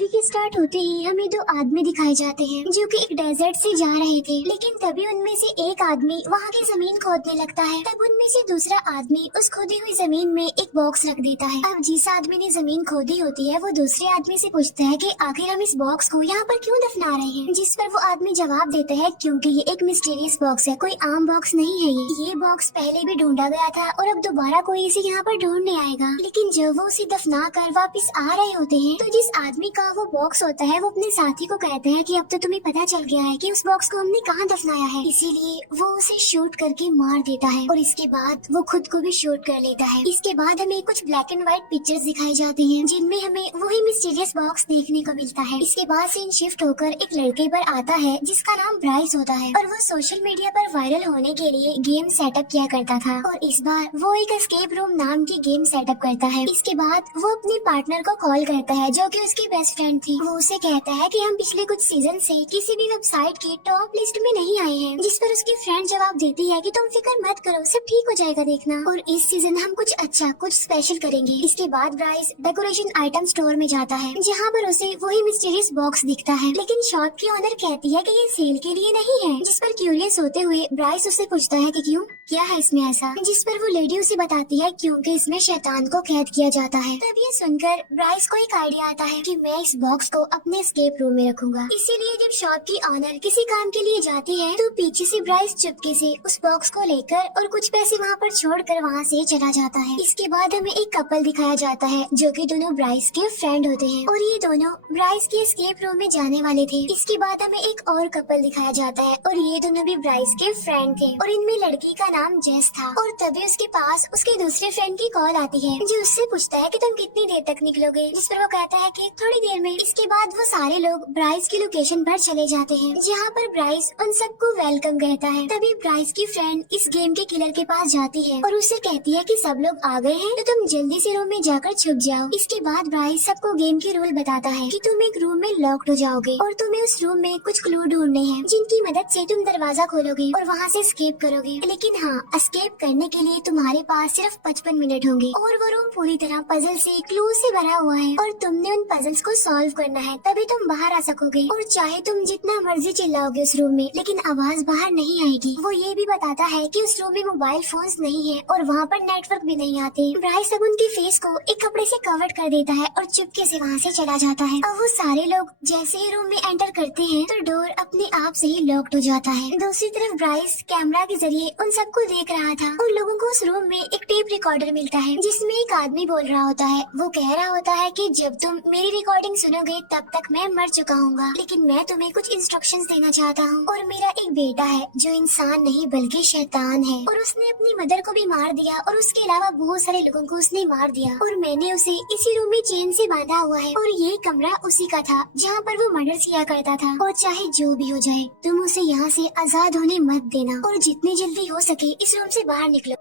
Movie के start होते ही हमें दो आदमी दिखाए जाते हैं जो कि एक डेजर्ट से जा रहे थे, लेकिन तभी उनमें से एक आदमी वहाँ की जमीन खोदने लगता है। तब उनमें से दूसरा आदमी उस खोदी हुई जमीन में एक बॉक्स रख देता है। अब जिस आदमी ने जमीन खोदी होती है वो दूसरे आदमी से पूछता है कि आखिर हम इस बॉक्स को यहाँ पर क्यों दफना रहे हैं, जिस पर वो आदमी जवाब देता है क्योंकि ये एक मिस्टीरियस बॉक्स है, कोई आम बॉक्स नहीं है। ये बॉक्स पहले भी ढूंढा गया था और अब दोबारा कोई इसे यहाँ पर ढूंढने आएगा। लेकिन जब वो उसे दफना कर वापिस आ रहे होते हैं तो जिस आदमी का वो बॉक्स होता है वो अपने साथी को कहता है कि अब तो तुम्हें पता चल गया है कि उस बॉक्स को हमने कहाँ दफनाया है, इसीलिए वो उसे शूट करके मार देता है और इसके बाद वो खुद को भी शूट कर लेता है। इसके बाद हमें कुछ ब्लैक एंड व्हाइट पिक्चर्स दिखाई जाती हैं जिनमें हमें वही मिस्टीरियस बॉक्स देखने को मिलता है। इसके बाद सीन शिफ्ट होकर एक लड़के पर आता है जिसका नाम ब्राइस होता है और वो सोशल मीडिया पर वायरल होने के लिए गेम सेटअप किया करता था और इस बार वो एक एस्केप रूम नाम की गेम सेटअप करता है। इसके बाद वो अपने पार्टनर को कॉल करता है जो कि उसकी बेस्ट फ्रेंड थी। वो उसे कहता है कि हम पिछले कुछ सीजन से किसी भी वेबसाइट की टॉप लिस्ट में नहीं आए हैं, जिस पर उसकी फ्रेंड जवाब देती है कि तुम फिक्र मत करो, सब ठीक हो जाएगा देखना, और इस सीजन हम कुछ अच्छा कुछ स्पेशल करेंगे। इसके बाद ब्राइस डेकोरेशन आइटम स्टोर में जाता है जहाँ पर उसे वही मिस्टीरियस बॉक्स दिखता है, लेकिन शॉप की ओनर कहती है कि ये सेल के लिए नहीं है, जिस पर क्यूरियस होते हुए ब्राइस उससे पूछता है कि क्यों, क्या है इसमें ऐसा, जिस पर वो लेडी उसे बताती है क्योंकि इसमें शैतान को कैद किया जाता है। तब ये सुनकर ब्राइस को एक आइडिया आता है कि मैं इस बॉक्स को अपने स्केप रूम में रखूंगा। इसीलिए जब शॉप की ऑनर किसी काम के लिए जाती है तो पीछे से ब्राइस चुपके से उस बॉक्स को लेकर और कुछ पैसे वहाँ पर छोड़कर वहाँ से चला जाता है। इसके बाद हमें एक कपल दिखाया जाता है जो कि दोनों ब्राइस के फ्रेंड होते हैं और ये दोनों ब्राइस के स्केप रूम में जाने वाले थे। इसके बाद हमें एक और कपल दिखाया जाता है और ये दोनों भी ब्राइस के फ्रेंड थे और इनमें लड़की का नाम जेस था। और तभी उसके पास उसके दूसरे फ्रेंड की कॉल आती है जो उससे पूछता है कि तुम कितनी देर तक निकलोगे, जिस पर वो कहता है कि थोड़ी देर में। इसके बाद वो सारे लोग ब्राइस की लोकेशन पर चले जाते हैं जहाँ पर ब्राइस उन सबको वेलकम कहता है। तभी ब्राइस की फ्रेंड इस गेम के किलर के पास जाती है और उससे कहती है कि सब लोग आ गए हैं तो तुम जल्दी से रूम में जाकर छुप जाओ। इसके बाद ब्राइस सबको गेम के रूल बताता है कि तुम एक रूम में लॉक्ड हो जाओगे और तुम्हें उस रूम में कुछ क्लू ढूंढने हैं जिनकी मदद से तुम दरवाजा खोलोगे और वहाँ से एस्केप करोगे। लेकिन हाँ, एस्केप करने के लिए तुम्हारे पास सिर्फ 55 मिनट होंगे और वो रूम पूरी तरह पजल से क्लू से भरा हुआ है और तुमने उन पजल्स को सॉल्व करना है तभी तुम बाहर आ सकोगे। और चाहे तुम जितना मर्जी चिल्लाओगे उस रूम में लेकिन आवाज बाहर नहीं आएगी। वो ये भी बताता है कि उस रूम में मोबाइल फोन्स नहीं है और वहाँ पर नेटवर्क भी नहीं आते। ब्राइस अब उनके फेस को एक कपड़े से कवर कर देता है और चुपके से वहाँ से चला जाता है। अब वो सारे लोग जैसे ही रूम में एंटर करते हैं तो डोर अपने आप से ही लॉक्ड हो जाता है। दूसरी तरफ ब्राइस कैमरा के जरिए उन सबको देख रहा था। उन लोगों को उस रूम में एक टेप रिकॉर्डर मिलता है जिसमें एक आदमी बोल रहा होता है। वो कह रहा होता है कि जब तुम मेरी रिकॉर्डिंग सुनोगे तब तक मैं मर चुका हूँगा, लेकिन मैं तुम्हें कुछ इंस्ट्रक्शंस देना चाहता हूँ। और मेरा एक बेटा है जो इंसान नहीं बल्कि शैतान है और उसने अपनी मदर को भी मार दिया और उसके अलावा बहुत सारे लोगों को उसने मार दिया और मैंने उसे इसी रूम में चेन से बांधा हुआ है और ये कमरा उसी का था जहाँ पर वो मर्डर किया करता था। और चाहे जो भी हो जाए तुम उसे यहाँ से आजाद होने मत देना और जितनी जल्दी हो सके इस रूम से बाहर निकलो।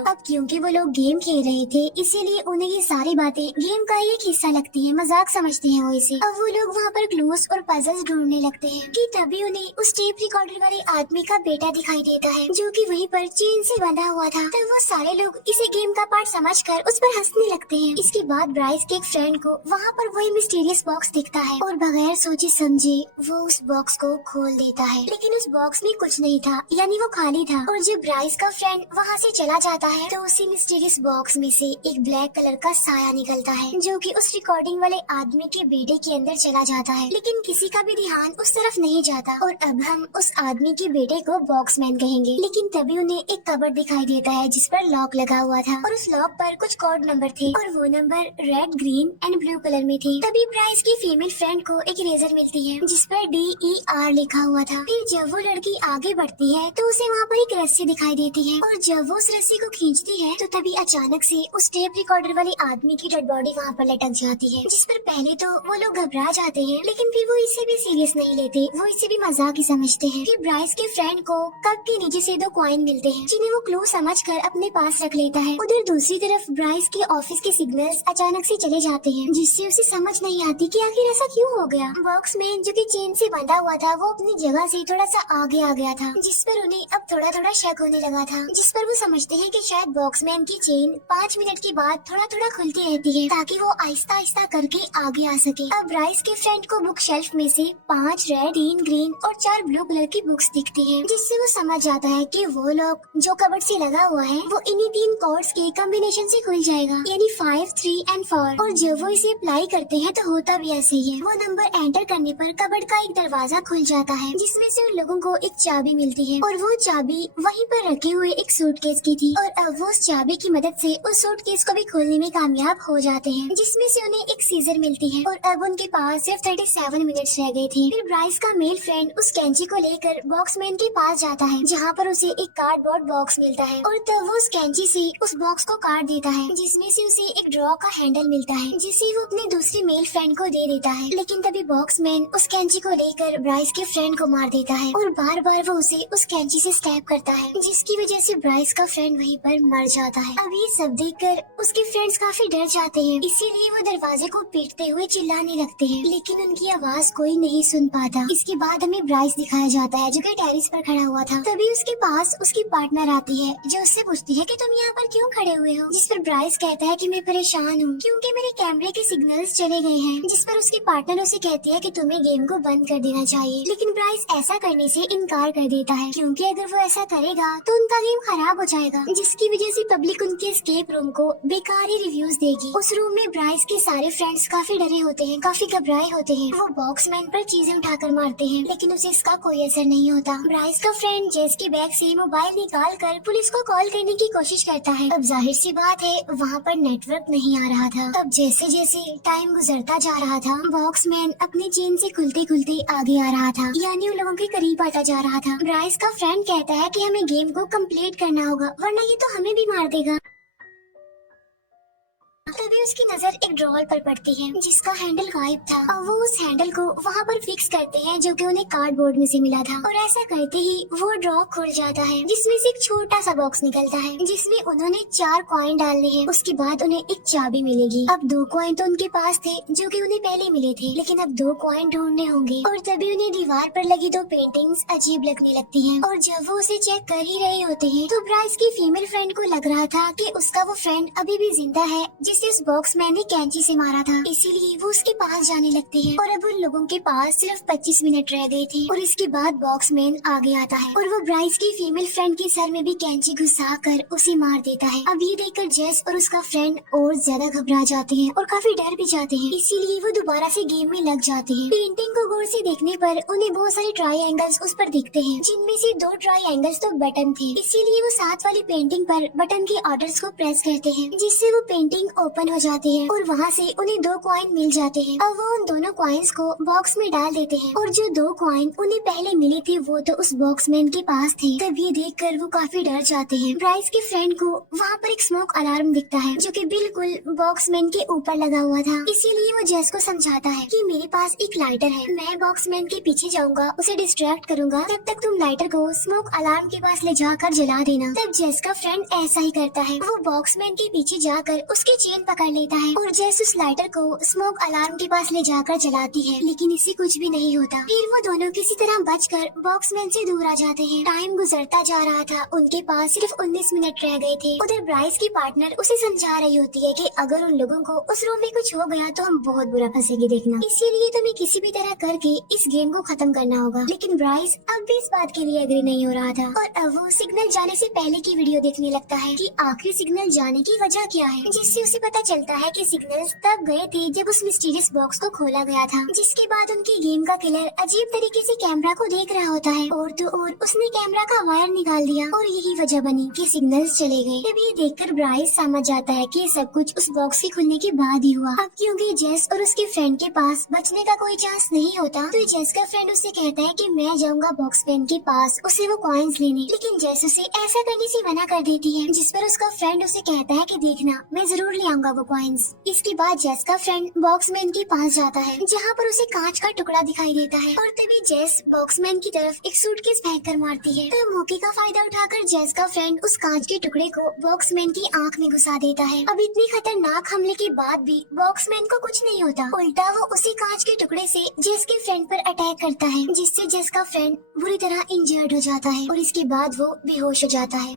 अब क्योंकि वो लोग गेम खेल रहे थे इसीलिए उन्हें ये सारी बातें गेम का एक हिस्सा लगती है, मजाक समझते हैं वो इसे। अब वो लोग वहाँ पर क्लूज और पजल्स ढूंढने लगते हैं कि तभी उन्हें उस टेप रिकॉर्डर वाले आदमी का बेटा दिखाई देता है जो कि वहीं पर चेन से बंधा हुआ था। तब वो सारे लोग इसे गेम का पार्ट समझकर उस पर हंसने लगते हैं। इसके बाद ब्राइस के एक फ्रेंड को वहाँ पर वही मिस्टीरियस बॉक्स दिखता है और बगैर सोचे समझे वो उस बॉक्स को खोल देता है, लेकिन उस बॉक्स में कुछ नहीं था, यानी वो खाली था। और जब ब्राइस का फ्रेंड वहाँ से चला जाता है तो उसी मिस्टीरियस बॉक्स में से एक ब्लैक कलर का साया निकलता है जो कि उस रिकॉर्डिंग वाले आदमी के बेटे के अंदर चला जाता है, लेकिन किसी का भी ध्यान उस तरफ नहीं जाता। और अब हम उस आदमी के बेटे को बॉक्समैन कहेंगे। लेकिन तभी उन्हें एक कबर्ड दिखाई देता है जिस पर लॉक लगा हुआ था और उस लॉक पर कुछ कोड नंबर थे और वो number red, green and blue colour में थे। तभी ब्राइस की फीमेल फ्रेंड को एक इरेजर मिलती है जिस पर DER लिखा हुआ था। फिर जब वो लड़की आगे बढ़ती है तो उसे वहाँ पर एक रस्सी दिखाई देती है और जब वो उस रस्सी को खींचती है तो तभी अचानक से उस टेप रिकॉर्डर वाले आदमी की डेड बॉडी वहाँ पर लटक जाती है, जिस पर पहले तो वो लोग घबरा जाते हैं लेकिन फिर वो इसे भी सीरियस नहीं लेते, वो इसे भी मजाक ही समझते हैं। फिर ब्राइस के फ्रेंड को कप के नीचे से 2 कॉइन मिलते हैं जिन्हें वो क्लू समझकर अपने पास रख लेता है। उधर दूसरी तरफ ब्राइस के ऑफिस के सिग्नल्स अचानक से चले जाते हैं जिससे उसे समझ नहीं आती कि आखिर ऐसा क्यों हो गया। बॉक्स में जो कि चेन से बंधा हुआ था वो अपनी जगह से थोड़ा सा आगे आ गया था जिस पर उन्हें अब थोड़ा थोड़ा शक होने लगा था, जिस पर वो समझते हैं कि शायद बॉक्समैन की चेन 5 मिनट के बाद थोड़ा थोड़ा खुलती रहती है ताकि वो आहिस्ता आहिस्ता करके आगे आ सके। अब ब्राइस के फ्रेंड को बुक शेल्फ में से 5 रेड, 3 ग्रीन और 4 ब्लू कलर की बुक्स दिखती है, जिससे वो समझ जाता है कि वो लॉक जो कबर्ड से लगा हुआ है वो इन्हीं 3 कोड्स के कॉम्बिनेशन से खुल जाएगा, यानी 5, 3 एंड 4। और जब वो इसे अप्लाई करते हैं तो होता भी ऐसे ही है। वो नंबर एंटर करने पर कबर्ड का एक दरवाजा खुल जाता है, जिसमें से उन लोगों को एक चाबी मिलती है और वो चाबी वहीं पर रखे हुए एक सूटकेस की थी। और अब वो उस चाबी की मदद से उस सूटकेस को भी खोलने में कामयाब हो जाते हैं, जिसमें से उन्हें एक सीजर मिलती है। और अब उनके पास सिर्फ 37 मिनट्स रह गए थे। फिर ब्राइस का मेल फ्रेंड उस कैंची को लेकर बॉक्समैन के पास जाता है, जहाँ पर उसे एक कार्डबोर्ड बॉक्स मिलता है और तब वो उस कैंची से उस बॉक्स को काट देता है, जिसमें से उसे एक ड्रॉ का हैंडल मिलता है, जिसे वो अपने दूसरे मेल फ्रेंड को दे देता है। लेकिन तभी बॉक्समैन उस कैंची को लेकर ब्राइस के फ्रेंड को मार देता है और बार बार वो उसे उस कैंची से स्टैब करता है, जिसकी वजह से ब्राइस का फ्रेंड वहीं पर मर जाता है। अब ये सब देखकर उसके फ्रेंड्स काफी डर जाते हैं, इसीलिए वो दरवाजे को पीटते हुए चिल्लाने लगते हैं, लेकिन उनकी आवाज कोई नहीं सुन पाता। इसके बाद हमें ब्राइस दिखाया जाता है जो कि टेरिस पर खड़ा हुआ था। तभी उसके पास उसकी पार्टनर आती है जो उससे पूछती है कि तुम यहाँ पर क्यों खड़े हुए हो, जिस पर ब्राइस कहता है कि मैं परेशान हूँ क्योंकि मेरे कैमरे के सिग्नल्स चले गए हैं, जिस पर उसकी पार्टनर उसे कहती है कि तुम्हें गेम को बंद कर देना चाहिए। लेकिन ब्राइस ऐसा करने से इनकार कर देता है, क्योंकि अगर वो ऐसा करेगा तो उनका गेम खराब हो जाएगा, जिसकी वजह से पब्लिक उनके एस्केप रूम को बेकार ही रिव्यूज देगी। उस रूम में ब्राइस के सारे फ्रेंड्स काफी डरे होते हैं, काफी घबराए होते हैं। वो बॉक्समैन पर चीजें उठाकर मारते हैं, लेकिन उसे इसका कोई असर नहीं होता। ब्राइस का फ्रेंड जेस के बैग से मोबाइल निकाल कर पुलिस को कॉल करने की कोशिश करता है। अब जाहिर सी बात है वहाँ पर नेटवर्क नहीं आ रहा था। अब जैसे जैसे टाइम गुजरता जा रहा था, बॉक्समैन अपनी चेन से खुलते खुलते आगे आ रहा था, यानी उन लोगों के करीब आता जा रहा था। ब्राइस का फ्रेंड कहता है कि हमें गेम को कंप्लीट करना होगा वरना ये तो हमें भी मार देगा। तभी उसकी नजर एक ड्रॉअर पर पड़ती है जिसका हैंडल गायब था। और वो उस हैंडल को वहाँ पर फिक्स करते हैं जो कि उन्हें कार्डबोर्ड में से मिला था, और ऐसा करते ही वो ड्रॉ खुल जाता है, जिसमें से एक छोटा सा बॉक्स निकलता है जिसमें उन्होंने 4 कॉइन डालने हैं। उसके बाद उन्हें एक चाबी मिलेगी। अब 2 कॉइन तो उनके पास थे जो कि उन्हें पहले मिले थे, लेकिन अब 2 कॉइन ढूंढने होंगे। और तभी उन्हें दीवार पर लगी 2 पेंटिंग्स अजीब लगने लगती हैं। और जब वो उसे चेक कर ही रहे होते हैं तो ब्राइस की फीमेल फ्रेंड को लग रहा था कि उसका वो फ्रेंड अभी भी जिंदा है जिसे इस बॉक्समैन ने कैंची से मारा था, इसीलिए वो उसके पास जाने लगते हैं। और अब उन लोगों के पास सिर्फ 25 मिनट रह गए थे। और इसके बाद बॉक्समैन आगे आता है और वो ब्राइस की फीमेल फ्रेंड के सर में भी कैंची घुसा कर उसे मार देता है। अब ये देखकर जेस और उसका फ्रेंड और ज्यादा घबरा जाते हैं और काफी डर भी जाते हैं, इसीलिए वो दोबारा से गेम में लग जाते हैं। पेंटिंग को गौर से देखने पर उन्हें बहुत सारे ट्रायंगल्स उस पर दिखते हैं, जिनमें से 2 ट्रायंगल्स तो बटन थे, इसीलिए वो साथ वाली पेंटिंग पर बटन के ऑर्डर्स को प्रेस करते हैं, जिससे वो पेंटिंग ओपन हो जाती है और वहाँ से उन्हें 2 कॉइन मिल जाते हैं। अब वो उन दोनों कॉइन्स को बॉक्स में डाल देते हैं, और जो 2 कॉइन उन्हें पहले मिले थे वो तो उस बॉक्समैन के पास थे। तब ये देखकर वो काफी डर जाते हैं। ब्राइस के फ्रेंड को वहाँ पर एक स्मोक अलार्म दिखता है जो कि बिल्कुल बॉक्समैन के ऊपर लगा हुआ था, इसीलिए वो जेस को समझाता है कि मेरे पास एक लाइटर है, मैं बॉक्समैन के पीछे जाऊंगा, उसे डिस्ट्रैक्ट करूंगा, तब तक तुम लाइटर को स्मोक अलार्म के पास ले जाकर जला देना। तब जेस का फ्रेंड ऐसा ही करता है, वो बॉक्समैन के पीछे जाकर उसकी चेन पकड़ लेता है और जेस उस लाइटर को स्मोक अलार्म के पास ले जाकर जलाती है, लेकिन इससे कुछ भी नहीं होता। फिर वो दोनों किसी तरह बचकर बॉक्समैन से दूर आ जाते हैं। टाइम गुजरता जा रहा था, उनके पास सिर्फ 19 मिनट रह गए थे। उधर ब्राइस की पार्टनर उसे समझा रही होती है कि अगर उन लोगों को उस रूम में कुछ हो गया तो हम बहुत बुरा फंसेंगे देखना, इसीलिए तुम्हें किसी भी तरह करके इस गेम को खत्म करना होगा। लेकिन ब्राइस अब भी इस बात के लिए एग्री नहीं हो रहा था, और अब वो सिग्नल जाने से पहले की वीडियो देखने लगता है कि आखिरी सिग्नल जाने की वजह क्या है, जिससे उसे पता चलता है कि सिग्नल्स तब गए थे जब उस मिस्टीरियस बॉक्स को खोला गया था, जिसके बाद उनके गेम का किलर अजीब तरीके से कैमरा को देख रहा होता है, और तो और उसने कैमरा का वायर निकाल दिया और यही वजह बनी कि सिग्नल्स चले गए। तब ये देखकर ब्राइस समझ जाता है कि सब कुछ उस बॉक्स के खुलने के बाद ही हुआ। अब क्योंकि जेस और उसके फ्रेंड के पास बचने का कोई चांस नहीं होता, तो जेस का फ्रेंड उससे कहता है कि मैं जाऊंगा बॉक्समैन के पास उसे वो कॉइन्स लेने, लेकिन जेस उसे ऐसा करने से मना कर देती है, जिस पर उसका फ्रेंड उसे कहता है कि देखना मैं जरूर ले आऊंगा वो कॉइन्स। इसके बाद जेस का फ्रेंड बॉक्समैन के पास जाता है जहाँ पर उसे कांच का टुकड़ा दिखाई देता है, और तभी जेस बॉक्समैन की तरफ एक सूटकेस फेंक कर मारती है। तो मौके का फायदा उठाकर जेस का फ्रेंड उस कांच के टुकड़े को बॉक्समैन की आंख में घुसा देता है। अब इतनी खतरनाक हमले के बाद भी बॉक्समैन को कुछ नहीं होता, उल्टा वो उसी कांच के टुकड़े से जेस के फ्रेंड पर अटैक करता है, जिससे जेस का फ्रेंड बुरी तरह इंजर्ड हो जाता है और इसके बाद वो बेहोश हो जाता है।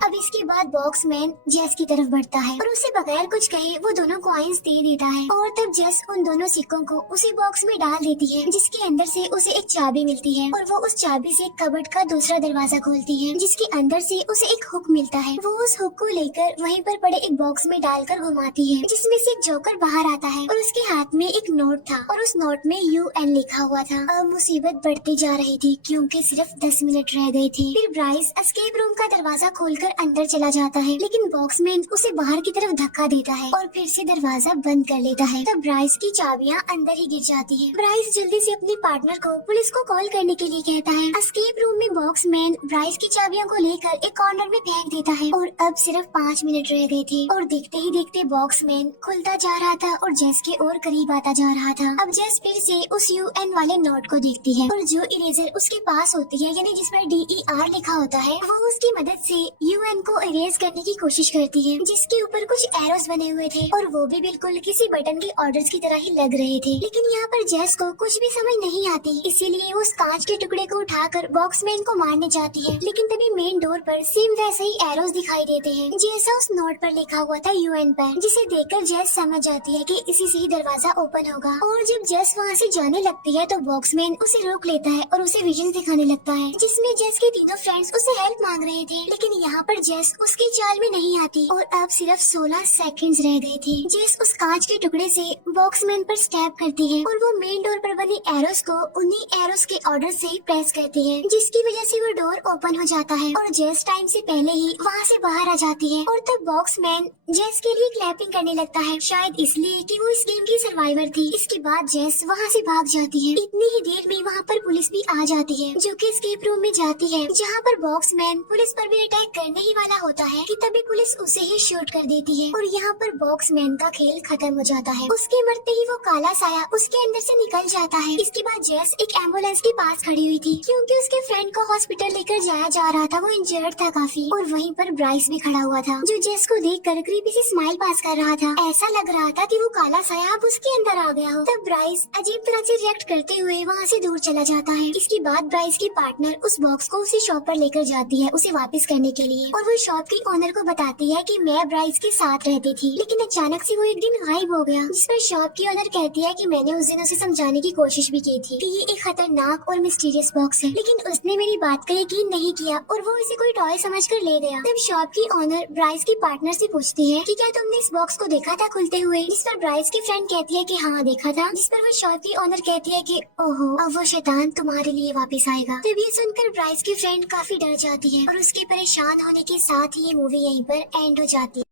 अब इसके बाद बॉक्समैन जेस की तरफ बढ़ता है और उसे बगैर कुछ कहे वो दोनों कॉइन्स दे देता है और तब जेस उन दोनों सिक्कों को उसी बॉक्स में डाल देती है, जिसके अंदर से उसे एक चाबी मिलती है और वो उस चाबी से कबर्ड का दूसरा दरवाजा खोलती है, जिसके अंदर से उसे एक हुक मिलता है। वो उस हुक को लेकर वहीं पर पड़े एक बॉक्स में डालकर घुमाती है, जिसमें से एक जोकर बाहर आता है और उसके हाथ में एक नोट था और उस नोट में UN लिखा हुआ था। अब मुसीबत बढ़ती जा रही थी क्योंकि सिर्फ 10 मिनट रह गए थे। फिर ब्राइस एस्केप रूम का दरवाजा खोलकर अंदर चला जाता है, लेकिन बॉक्समैन उसे बाहर की तरफ धक्का देता है और फिर से दरवाजा बंद कर लेता है। तब ब्राइस की चाबियां अंदर ही गिर जाती है। ब्राइस जल्दी से अपने पार्टनर को पुलिस को कॉल करने के लिए कहता है। एस्केप रूम में बॉक्समैन ब्राइस की चाबियों को लेकर एक कॉर्नर में फेंक देता है और अब सिर्फ 5 मिनट रह गए थे और देखते ही देखते बॉक्समैन खुलता जा रहा था और जेस के और करीब आता जा रहा था। अब जेस फिर से उस UN वाले नोट को देखती है और जो इरेजर उसके पास होती है, यानी जिस पर DER लिखा होता है, वो उसकी मदद से UN को इरेज करने की कोशिश करती है, जिसके ऊपर कुछ एरोस बने हुए थे और वो भी बिल्कुल किसी बटन के ऑर्डर्स की तरह ही लग रहे थे। लेकिन यहाँ पर जेस को कुछ भी समझ नहीं आती, इसीलिए वो उस कांच के टुकड़े को उठाकर बॉक्समैन को मारने जाती है। लेकिन तभी मेन डोर पर सेम वैसे ही एरोस दिखाई देते हैं जैसा उस नोट पर लिखा हुआ था UN पर, जिसे देखकर जेस समझ जाती है कि इसी से ही दरवाजा ओपन होगा। और जब जेस वहाँ से जाने लगती है तो बॉक्समैन उसे रोक लेता है और उसे विजन दिखाने लगता है, जिसमें जेस के तीनों फ्रेंड्स उसे हेल्प मांग रहे थे। लेकिन यहाँ पर जेस उसकी चाल में नहीं आती और अब सिर्फ 16 सेकंड्स रह गए थे। जेस उस कांच के टुकड़े से बॉक्समैन पर स्टैब करती है और वो मेन डोर पर बनी एरोस को उन्हीं एरोस के ऑर्डर से प्रेस करती है, जिसकी वजह से वो डोर ओपन हो जाता है और जेस टाइम से पहले ही वहाँ से बाहर आ जाती है। और तब बॉक्समैन जेस के लिए क्लैपिंग करने लगता है, शायद इसलिए कि वो इस गेम की सर्वाइवर थी। इसके बाद जेस वहाँ से भाग जाती है। इतनी ही देर में वहाँ पर पुलिस भी आ जाती है, जो कि एस्केप रूम में जाती है, जहाँ पर बॉक्समैन पुलिस पर भी अटैक करने ही वाला होता है कि तभी पुलिस उसे ही शूट कर देती है और यहाँ पर बॉक्समैन का खेल खत्म हो जाता है। उसके मरते ही वो काला साया उसके अंदर से निकल जाता है। इसके बाद जेस एक एम्बुलेंस के पास खड़ी हुई थी क्योंकि उसके फ्रेंड को हॉस्पिटल लेकर जाया जा रहा था, वो इंजर्ड था काफी। और वहीं पर ब्राइस भी खड़ा हुआ था, जो जेस को देख कर क्रीपी सी स्माइल पास कर रहा था। ऐसा लग रहा था कि वो काला साया अब उसके अंदर आ गया हो। तब ब्राइस अजीब तरह से रिएक्ट करते हुए वहाँ से दूर चला जाता है। इसके बाद ब्राइस की पार्टनर उस बॉक्स को उसी शॉप पर लेकर जाती है उसे वापस करने के लिए, और वो शॉप की ओनर को बताती है कि मैं ब्राइस के साथ रहती थी, लेकिन अचानक से वो एक दिन गायब हो गया। जिस पर शॉप की ओनर कहती है कि मैंने उस दिन उसे समझाने की कोशिश भी की थी कि ये एक खतरनाक और मिस्टीरियस बॉक्स है, लेकिन उसने मेरी बात का यकीन नहीं किया और वो इसे कोई टॉय समझकर ले गया। तब शॉप की ओनर ब्राइस की पार्टनर से पूछती है कि क्या तुमने इस बॉक्स को देखा था खुलते हुए, जिस पर ब्राइस की फ्रेंड कहती है कि हाँ देखा था, जिस पर वो शॉप की ओनर कहती है कि ओहो अब वो शैतान तुम्हारे लिए वापस आएगा। तब ये सुनकर ब्राइस की फ्रेंड काफी डर जाती है और उसके परेशान होने के साथ ही ये मूवी यहीं पर एंड हो जाती है।